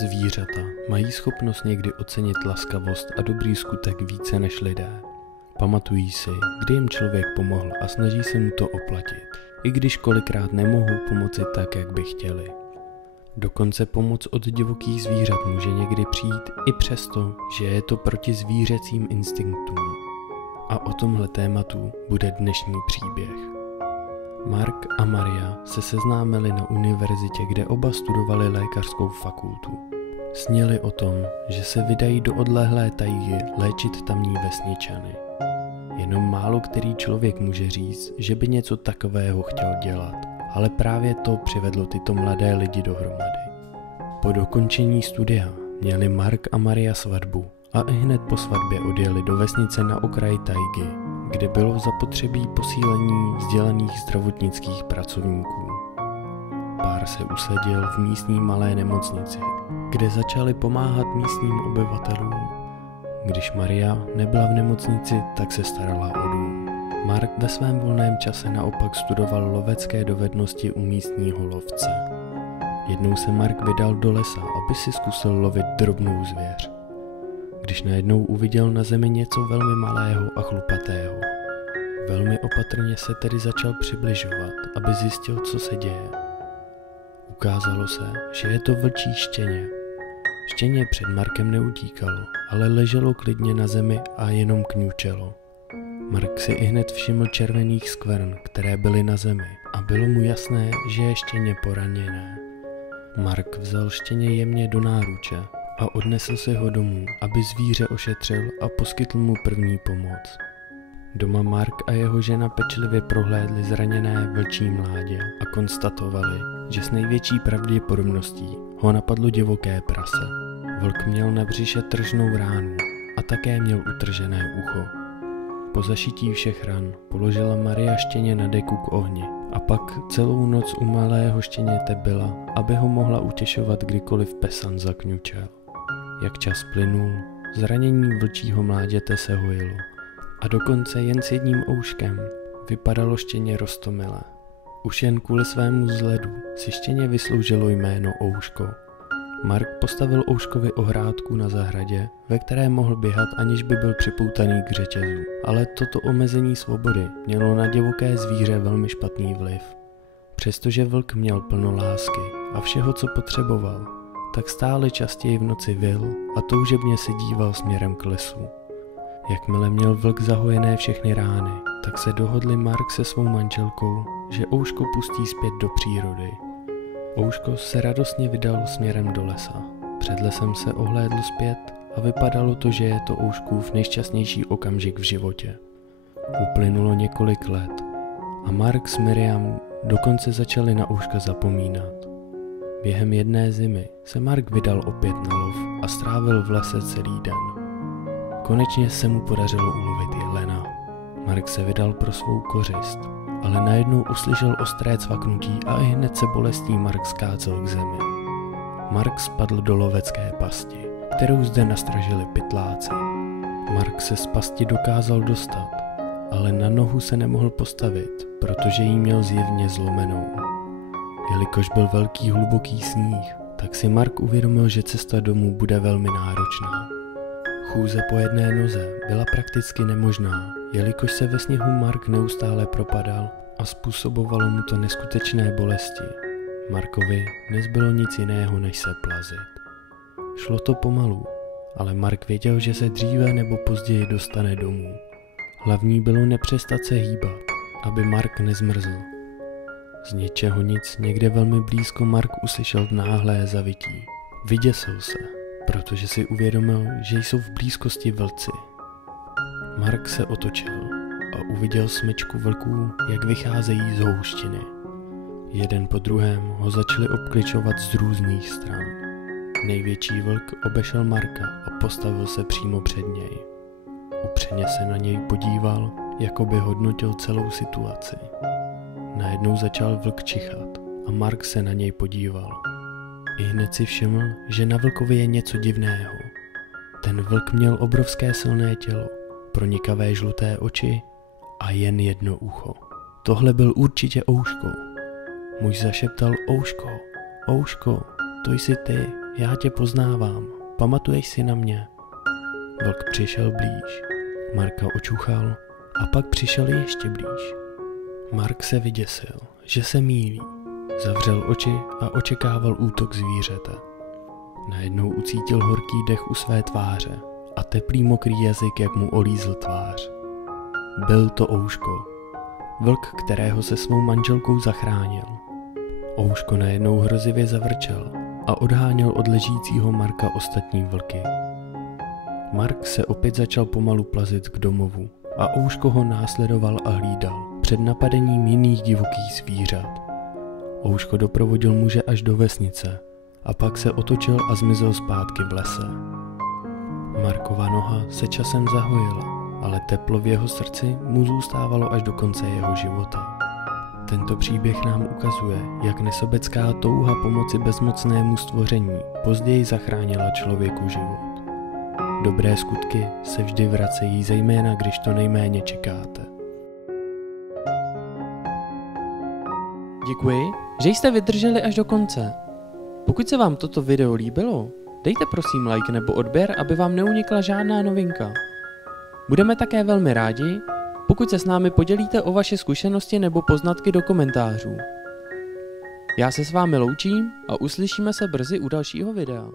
Zvířata mají schopnost někdy ocenit laskavost a dobrý skutek více než lidé. Pamatují si, kdy jim člověk pomohl a snaží se mu to oplatit, i když kolikrát nemohou pomoci tak, jak by chtěli. Dokonce pomoc od divokých zvířat může někdy přijít i přesto, že je to proti zvířecím instinktům. A o tomhle tématu bude dnešní příběh. Mark a Maria se seznámili na univerzitě, kde oba studovali lékařskou fakultu. Sněli o tom, že se vydají do odlehlé tajgy léčit tamní vesničany. Jenom málo který člověk může říct, že by něco takového chtěl dělat, ale právě to přivedlo tyto mladé lidi dohromady. Po dokončení studia měli Mark a Maria svatbu a ihned po svatbě odjeli do vesnice na okraji tajgy, kde bylo zapotřebí posílení vzdělaných zdravotnických pracovníků. Pár se usadil v místní malé nemocnici, kde začali pomáhat místním obyvatelům. Když Maria nebyla v nemocnici, tak se starala o dům. Mark ve svém volném čase naopak studoval lovecké dovednosti u místního lovce. Jednou se Mark vydal do lesa, aby si zkusil lovit drobnou zvěř. Když najednou uviděl na zemi něco velmi malého a chlupatého. Velmi opatrně se tedy začal přibližovat, aby zjistil, co se děje. Ukázalo se, že je to vlčí štěně. Štěně před Markem neutíkalo, ale leželo klidně na zemi a jenom kňučelo. Mark si ihned všiml červených skvrn, které byly na zemi, a bylo mu jasné, že je štěně poraněné. Mark vzal štěně jemně do náruče a odnesl si ho domů, aby zvíře ošetřil a poskytl mu první pomoc. Doma Mark a jeho žena pečlivě prohlédli zraněné vlčí mládě a konstatovali, že s největší pravděpodobností ho napadlo divoké prase. Vlk měl na břiše tržnou ránu a také měl utržené ucho. Po zašití všech ran položila Maria štěně na deku k ohni a pak celou noc u malého štěněte byla, aby ho mohla utěšovat, kdykoliv pesan zakňučel. Jak čas plynul, zranění vlčího mláděte se hojilo a dokonce jen s jedním ouškem vypadalo štěně roztomilé. Už jen kvůli svému vzhledu si štěně vysloužilo jméno Ouško. Mark postavil Ouškovi ohrádku na zahradě, ve které mohl běhat, aniž by byl připoutaný k řetězu. Ale toto omezení svobody mělo na divoké zvíře velmi špatný vliv. Přestože vlk měl plno lásky a všeho, co potřeboval, tak stále častěji v noci vyl a toužebně se díval směrem k lesu. Jakmile měl vlk zahojené všechny rány, tak se dohodli Mark se svou manželkou, že Ouško pustí zpět do přírody. Ouško se radostně vydal směrem do lesa. Před lesem se ohlédl zpět a vypadalo to, že je to Ouškův nejšťastnější okamžik v životě. Uplynulo několik let a Mark s Miriam dokonce začali na Ouška zapomínat. Během jedné zimy se Mark vydal opět na lov a strávil v lese celý den. Konečně se mu podařilo ulovit jelena. Mark se vydal pro svou kořist, ale najednou uslyšel ostré cvaknutí a ihned se bolestí Mark skácel k zemi. Mark spadl do lovecké pasti, kterou zde nastražili pytláci. Mark se z pasti dokázal dostat, ale na nohu se nemohl postavit, protože ji měl zjevně zlomenou. Jelikož byl velký hluboký sníh, tak si Mark uvědomil, že cesta domů bude velmi náročná. Chůze po jedné noze byla prakticky nemožná, jelikož se ve sněhu Mark neustále propadal a způsobovalo mu to neskutečné bolesti. Markovi nezbylo nic jiného, než se plazit. Šlo to pomalu, ale Mark věděl, že se dříve nebo později dostane domů. Hlavní bylo nepřestat se hýbat, aby Mark nezmrzl. Z ničeho nic někde velmi blízko Mark uslyšel náhlé zavití. Vyděsil se, protože si uvědomil, že jsou v blízkosti vlci. Mark se otočil a uviděl smečku vlků, jak vycházejí z houštiny. Jeden po druhém ho začali obkličovat z různých stran. Největší vlk obešel Marka a postavil se přímo před něj. Upřeně se na něj podíval, jako by hodnotil celou situaci. Najednou začal vlk čichat a Mark se na něj podíval. Ihned si všiml, že na vlkovi je něco divného. Ten vlk měl obrovské silné tělo, pronikavé žluté oči a jen jedno ucho. Tohle byl určitě Ouško. Muž zašeptal: Ouško, Ouško, to jsi ty, já tě poznávám, pamatuješ si na mě? Vlk přišel blíž. Marka očuchal a pak přišel ještě blíž. Mark se vyděsil, že se mýlí. Zavřel oči a očekával útok zvířete. Najednou ucítil horký dech u své tváře a teplý mokrý jazyk, jak mu olízl tvář. Byl to Ouško. Vlk, kterého se svou manželkou zachránil. Ouško najednou hrozivě zavrčel a odháněl od ležícího Marka ostatní vlky. Mark se opět začal pomalu plazit k domovu a Ouško ho následoval a hlídal před napadením jiných divokých zvířat. Ouško doprovodil muže až do vesnice a pak se otočil a zmizel zpátky v lese. Markova noha se časem zahojila, ale teplo v jeho srdci mu zůstávalo až do konce jeho života. Tento příběh nám ukazuje, jak nesobecká touha pomoci bezmocnému stvoření později zachránila člověku život. Dobré skutky se vždy vracejí, zejména když to nejméně čekáte. Děkuji, že jste vydrželi až do konce. Pokud se vám toto video líbilo, dejte prosím like nebo odběr, aby vám neunikla žádná novinka. Budeme také velmi rádi, pokud se s námi podělíte o vaše zkušenosti nebo poznatky do komentářů. Já se s vámi loučím a uslyšíme se brzy u dalšího videa.